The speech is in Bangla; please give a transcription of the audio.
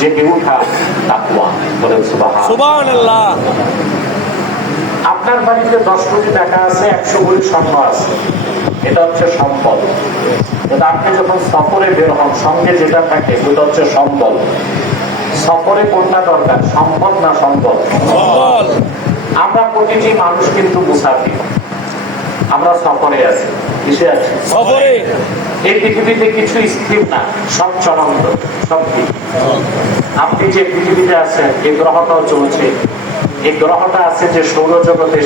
জেগে উঠা তাকওয়া। বলেন সুবহানাল্লাহ। আপনার বাড়িতে 10 কোটি টাকা আছে, 100 ভরি স্বর্ণ আছে, এটা হচ্ছে সম্পদ। কিন্তু আপনি যখন সফরে বের হন, সঙ্গে যেটা থাকে সেটা হচ্ছে সম্পদ। সফরে কোনটা দরকার, সম্পদ না সম্পদ? আমরা প্রতিটি মানুষ কিন্তু মুসাফির, আমরা সফরে আছি। কিসে আছি? সফরে। এই পৃথিবীতে কিছু স্থির না, সব চলন্ত, সব কি। আপনি যে পৃথিবীতে আছেন, এই গ্রহটাও চলছে। এই গ্রহটা আছে যে সৌরজগতে,